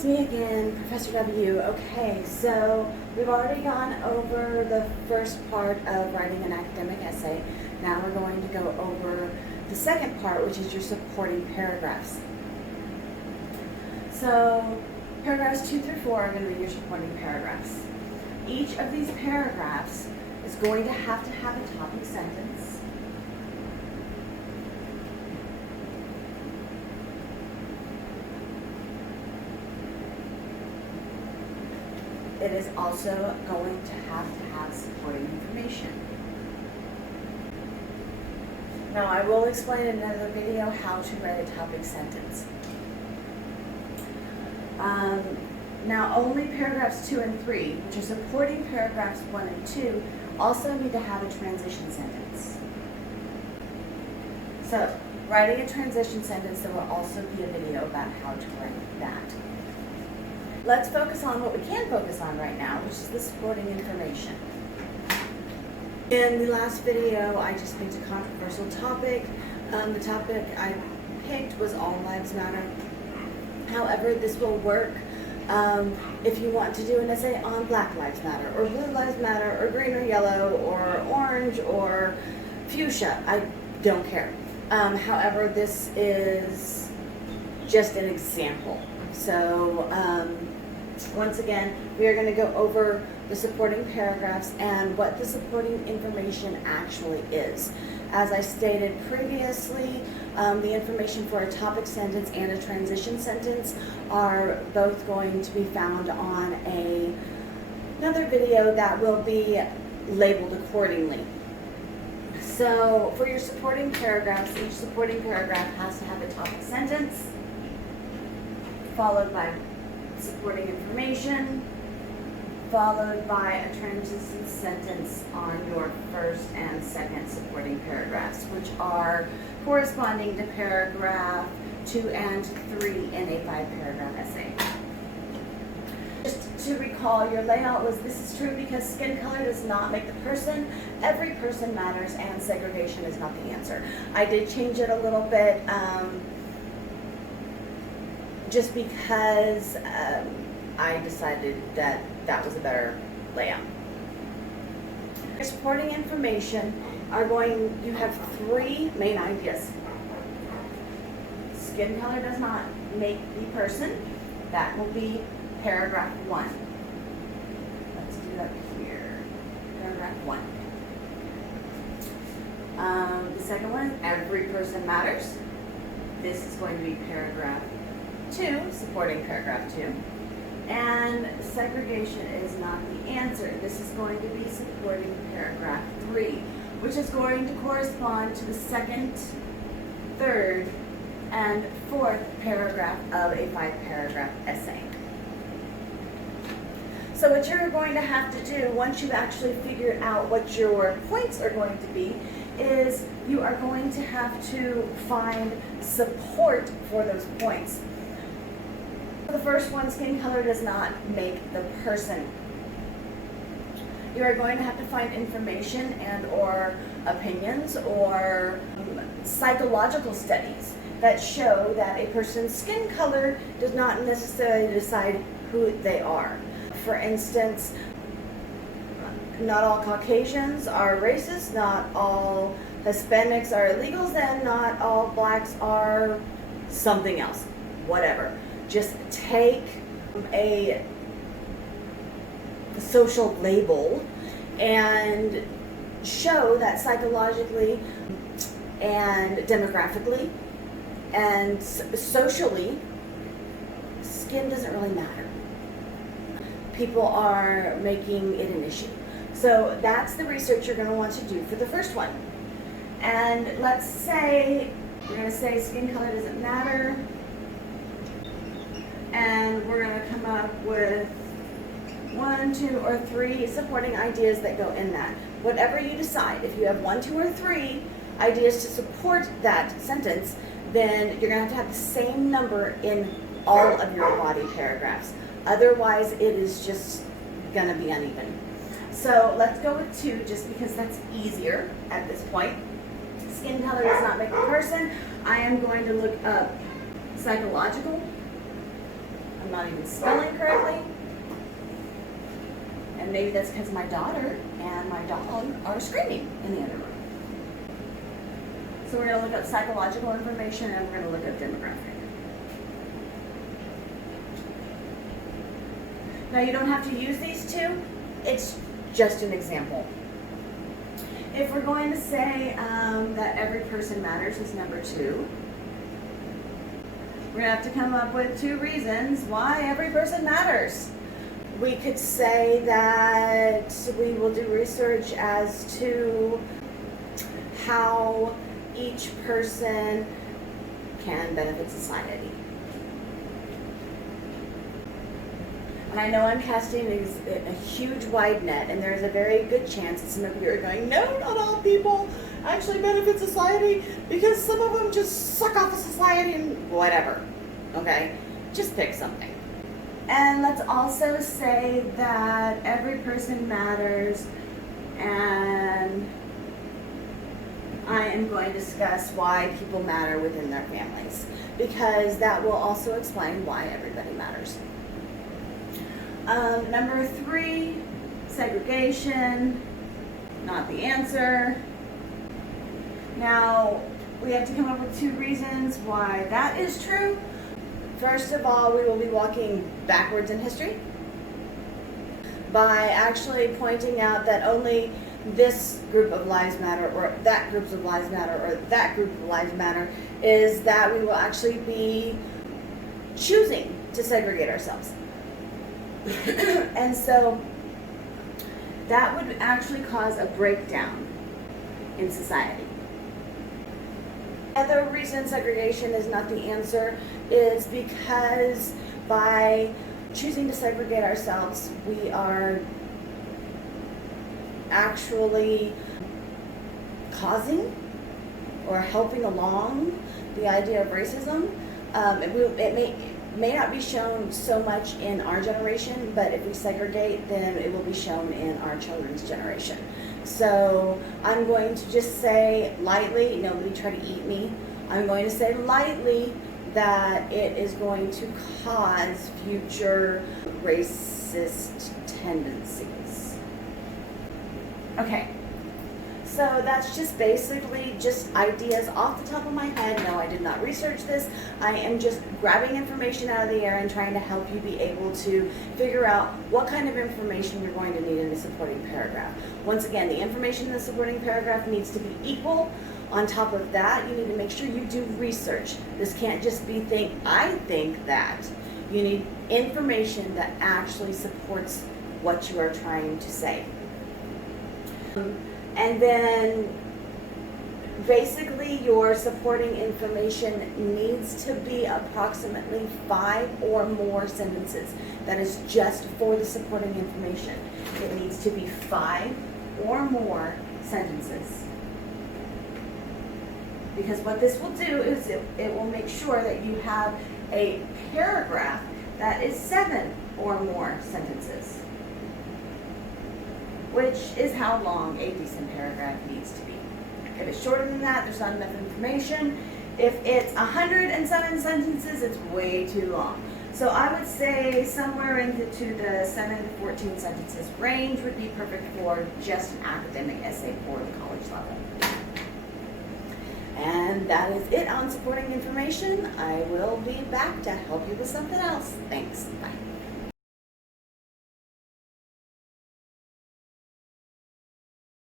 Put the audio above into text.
it's me again, Professor W. Okay, so we've already gone over the first part of writing an academic essay. Now we're going to go over the second part, which is your supporting paragraphs. So paragraphs 2 through 4 are going to be your supporting paragraphs. Each of these paragraphs is going to have a topic sentence. It is also going to have supporting information. Now, I will explain in another video how to write a topic sentence. Now, only paragraphs 2 and 3, which are supporting paragraphs 1 and 2, also need to have a transition sentence. So, writing a transition sentence, there will also be a video about how to write that. Let's focus on what we can focus on right now, which is the supporting information. In the last video, I just picked a controversial topic. The topic I picked was All Lives Matter. However, this will work if you want to do an essay on Black Lives Matter, or Blue Lives Matter, or green or yellow, or orange, or fuchsia. I don't care. However, this is just an example. So, once again, we are going to go over the supporting paragraphs and what the supporting information actually is. As I stated previously, the information for a topic sentence and a transition sentence are both going to be found on another video that will be labeled accordingly. So, for your supporting paragraphs, each supporting paragraph has to have a topic sentence, followed by supporting information, followed by a transition sentence on your first and second supporting paragraphs, which are corresponding to paragraph 2 and 3 in a 5-paragraph essay. Just to recall, your layout was, this is true because skin color does not make the person, every person matters, and segregation is not the answer. I did change it a little bit, just because I decided that that was a better layout. Your supporting information you have 3 main ideas. Skin color does not make the person. That will be paragraph 1. Let's do that here. Paragraph 1. The second one, every person matters. This is going to be paragraph 2, supporting paragraph 2. And segregation is not the answer. This is going to be supporting paragraph 3, which is going to correspond to the second, third, and fourth paragraph of a 5-paragraph essay. So what you're going to have to do, once you've actually figured out what your points are going to be, is you are going to have to find support for those points. The first one, skin color does not make the person. You are going to have to find information and or opinions or psychological studies that show that a person's skin color does not necessarily decide who they are. For instance, not all Caucasians are racist, not all Hispanics are illegals, and not all blacks are something else, whatever. Just take a social label and show that psychologically and demographically and socially, skin doesn't really matter. People are making it an issue. So that's the research you're going to want to do for the first one. And let's say, you're going to say skin color doesn't matter. And we're going to come up with 1, 2, or 3 supporting ideas that go in that. Whatever you decide, if you have 1, 2, or 3 ideas to support that sentence, then you're going to have the same number in all of your body paragraphs. Otherwise, it is just going to be uneven. So let's go with 2, just because that's easier at this point. Skin color does not make the person. I am going to look up psychological. I'm I'm not even spelling correctly. And maybe that's because my daughter and my dog are screaming in the other room. So we're going to look up psychological information and we're going to look up demographic. Now you don't have to use these two. It's just an example. If we're going to say that every person matters is number 2, we're going to have to come up with 2 reasons why every person matters. We could say that we will do research as to how each person can benefit society. And I know I'm casting a huge wide net, and there's a very good chance that some of you are going, no, not all people actually benefit society, because some of them just suck off of society and whatever. Okay? Just pick something. And let's also say that every person matters, and I am going to discuss why people matter within their families, because that will also explain why everybody matters. Number 3, segregation, not the answer. Now, we have to come up with 2 reasons why that is true. First of all, we will be walking backwards in history by actually pointing out that only this group of lives matter, or that group of lives matter, or that group of lives matter, is that we will actually be choosing to segregate ourselves. And so that would actually cause a breakdown in society. Another reason segregation is not the answer is because by choosing to segregate ourselves, we are actually causing or helping along the idea of racism. It may not be shown so much in our generation, but if we segregate, then it will be shown in our children's generation. So I'm going to just say lightly, nobody try to eat me, I'm going to say lightly that it is going to cause future racist tendencies. Okay. So that's just basically just ideas off the top of my head. No, I did not research this. I am just grabbing information out of the air and trying to help you be able to figure out what kind of information you're going to need in the supporting paragraph. Once again, the information in the supporting paragraph needs to be equal. On top of that, you need to make sure you do research. This can't just be I think that. You need information that actually supports what you are trying to say. And then basically your supporting information needs to be approximately 5 or more sentences. That is just for the supporting information. It needs to be 5 or more sentences. Because what this will do is it will make sure that you have a paragraph that is 7 or more sentences, which is how long a decent paragraph needs to be. If it's shorter than that, there's not enough information. If it's 107 sentences, it's way too long. So I would say somewhere into the 7 to 14 sentences range would be perfect for just an academic essay for the college level. And that is it on supporting information. I will be back to help you with something else. Thanks. Bye.